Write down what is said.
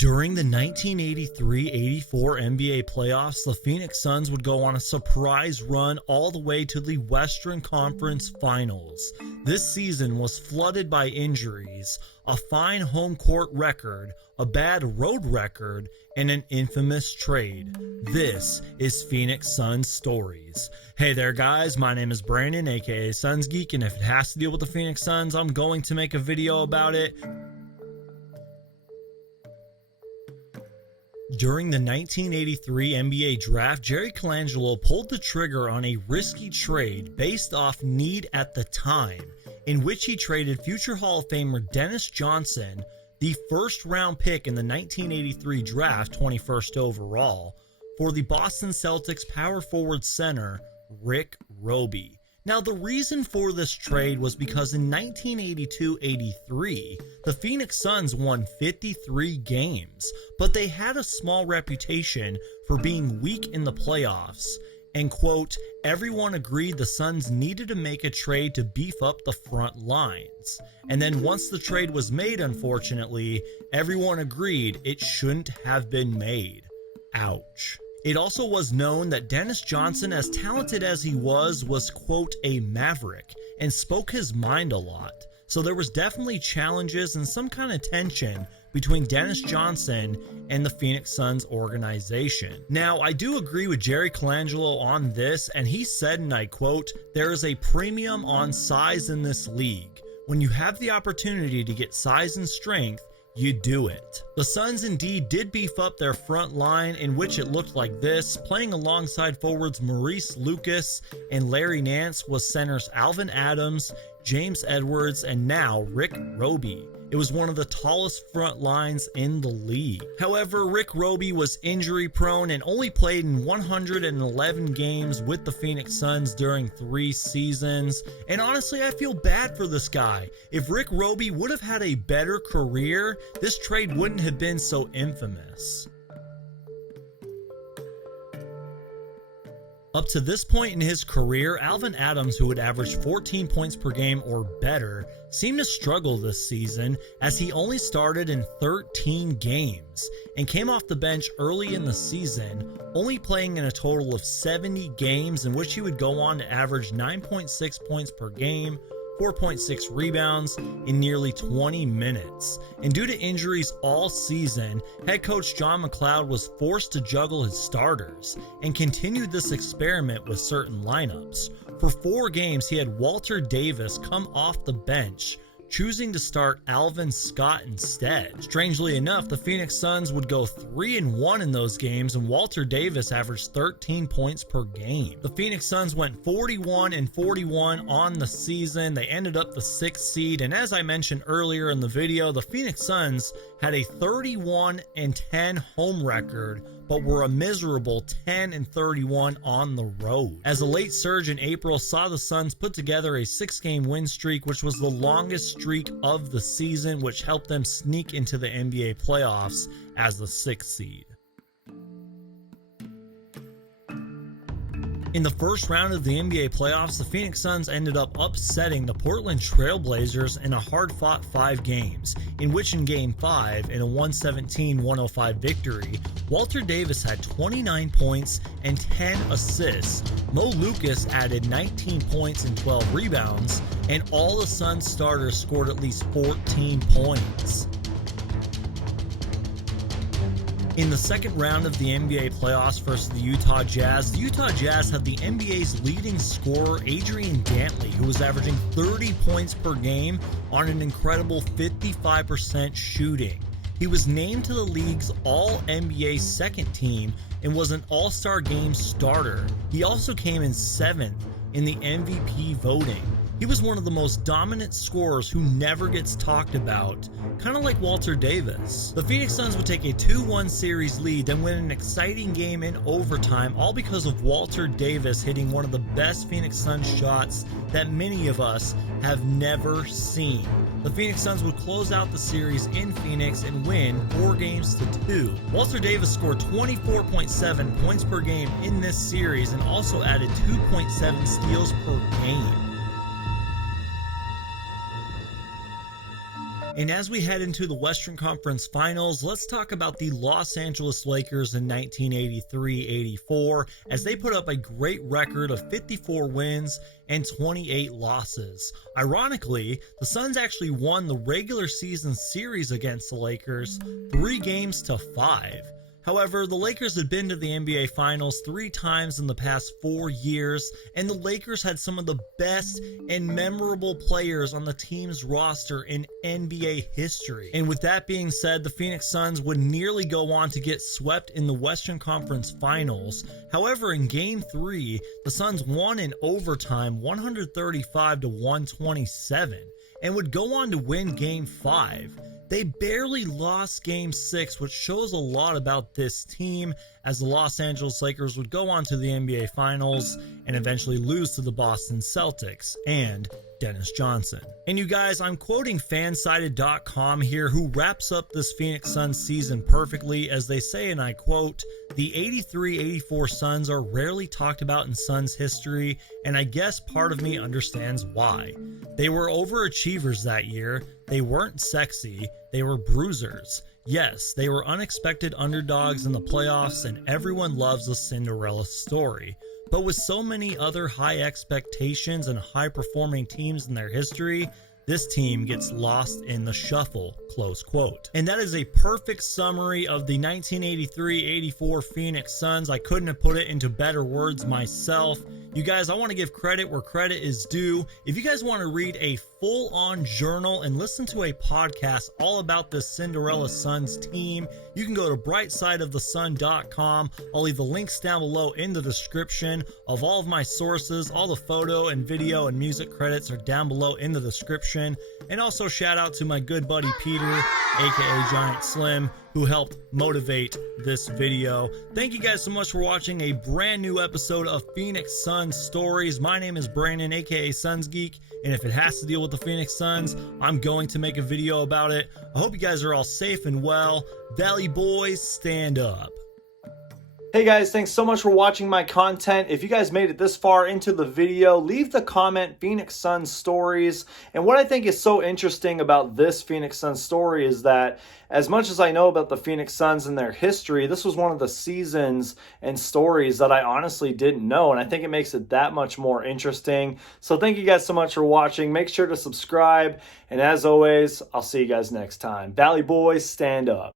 During the 1983-84 NBA playoffs, the Phoenix Suns would go on a surprise run all the way to the Western Conference Finals. This season was flooded by injuries, a fine home court record, a bad road record, and an infamous trade. This is Phoenix Suns Stories. Hey there guys, my name is Brandon aka Suns Geek, and if it has to deal with the Phoenix Suns, I'm going to make a video about it. During the 1983 NBA draft, Jerry Colangelo pulled the trigger on a risky trade based off need at the time, in which he traded future Hall of Famer Dennis Johnson, the first round pick in the 1983 draft, 21st overall, for the Boston Celtics power forward center Rick Robey. Now, the reason for this trade was because in 1982-83, the Phoenix Suns won 53 games, but they had a small reputation for being weak in the playoffs, and quote, everyone agreed the Suns needed to make a trade to beef up the front lines. And then once the trade was made, unfortunately, everyone agreed it shouldn't have been made. Ouch. It also was known that Dennis Johnson, as talented as he was quote, a maverick, and spoke his mind a lot. So there was definitely challenges and some kind of tension between Dennis Johnson and the Phoenix Suns organization. Now, I do agree with Jerry Colangelo on this, and he said, and I quote, "There is a premium on size in this league. When you have the opportunity to get size and strength, you do it." The Suns indeed did beef up their front line, in which it looked like this. Playing alongside forwards Maurice Lucas and Larry Nance was centers Alvin Adams, James Edwards, and now Rick Robey. It was one of the tallest front lines in the league. However, Rick Robey was injury prone and only played in 111 games with the Phoenix Suns during 3 seasons. And honestly, I feel bad for this guy. If Rick Robey would have had a better career, this trade wouldn't have been so infamous. Up to this point in his career, Alvin Adams, who had averaged 14 points per game or better, seemed to struggle this season as he only started in 13 games and came off the bench early in the season, only playing in a total of 70 games, in which he would go on to average 9.6 points per game, 4.6 rebounds in nearly 20 minutes. And due to injuries all season, head coach John McLeod was forced to juggle his starters and continued this experiment with certain lineups. For 4 games, he had Walter Davis come off the bench, choosing to start Alvin Scott instead. Strangely enough, the Phoenix Suns would go 3-1 in those games, and Walter Davis averaged 13 points per game. The Phoenix Suns went 41-41 on the season. They ended up the 6th seed, and as I mentioned earlier in the video, the Phoenix Suns had a 31-10 home record, but were a miserable 10-31 on the road. As a late surge in April saw the Suns put together a 6-game win streak, which was the longest streak of the season, which helped them sneak into the NBA playoffs as the 6th seed. In the first round of the NBA playoffs, the Phoenix Suns ended up upsetting the Portland Trail Blazers in a hard-fought 5 games, in which in Game 5, in a 117-105 victory, Walter Davis had 29 points and 10 assists, Mo Lucas added 19 points and 12 rebounds, and all the Suns starters scored at least 14 points. In the second round of the NBA playoffs versus the Utah Jazz had the NBA's leading scorer Adrian Dantley, who was averaging 30 points per game on an incredible 55% shooting. He was named to the league's All-NBA second team and was an All-Star Game starter. He also came in 7th in the MVP voting. He was one of the most dominant scorers who never gets talked about, kind of like Walter Davis. The Phoenix Suns would take a 2-1 series lead, then win an exciting game in overtime, all because of Walter Davis hitting one of the best Phoenix Suns shots that many of us have never seen. The Phoenix Suns would close out the series in Phoenix and win 4-2. Walter Davis scored 24.7 points per game in this series and also added 2.7 steals per game. And as we head into the Western Conference Finals, let's talk about the Los Angeles Lakers in 1983-84 as they put up a great record of 54 wins and 28 losses. Ironically, the Suns actually won the regular season series against the Lakers 3-5. However, the Lakers had been to the NBA Finals 3 times in the past 4 years, and the Lakers had some of the best and memorable players on the team's roster in NBA history. And with that being said, the Phoenix Suns would nearly go on to get swept in the Western Conference Finals. However, in Game 3, the Suns won in overtime 135-127 and would go on to win Game 5. They barely lost Game 6, which shows a lot about this team, as the Los Angeles Lakers would go on to the NBA Finals and eventually lose to the Boston Celtics and Dennis Johnson. And you guys, I'm quoting Fansided.com here, who wraps up this Phoenix Suns season perfectly as they say, and I quote, "The 83-84 Suns are rarely talked about in Suns history, and I guess part of me understands why. They were overachievers that year. They weren't sexy. They were bruisers. Yes, they were unexpected underdogs in the playoffs, and everyone loves a Cinderella story. But with so many other high expectations and high-performing teams in their history, this team gets lost in the shuffle," close quote. And that is a perfect summary of the 1983-84 Phoenix Suns. I couldn't have put it into better words myself. You guys, I want to give credit where credit is due. If you guys want to read a full-on journal and listen to a podcast all about this Cinderella Suns team, you can go to brightsideofthesun.com. I'll leave the links down below in the description of all of my sources. All the photo and video and music credits are down below in the description. And also shout out to my good buddy Peter, aka Giant Slim, who helped motivate this video. Thank you guys so much for watching a brand new episode of Phoenix Suns Stories. My name is Brandon, aka Suns Geek, and if it has to deal with the Phoenix Suns, I'm going to make a video about it. I hope you guys are all safe and well. Valley Boys, stand up. Hey guys, thanks so much for watching my content. If you guys made it this far into the video, leave the comment Phoenix Suns Stories. And what I think is so interesting about this Phoenix Suns story is that as much as I know about the Phoenix Suns and their history, this was one of the seasons and stories that I honestly didn't know. And I think it makes it that much more interesting. So thank you guys so much for watching. Make sure to subscribe. And as always, I'll see you guys next time. Valley Boys, stand up.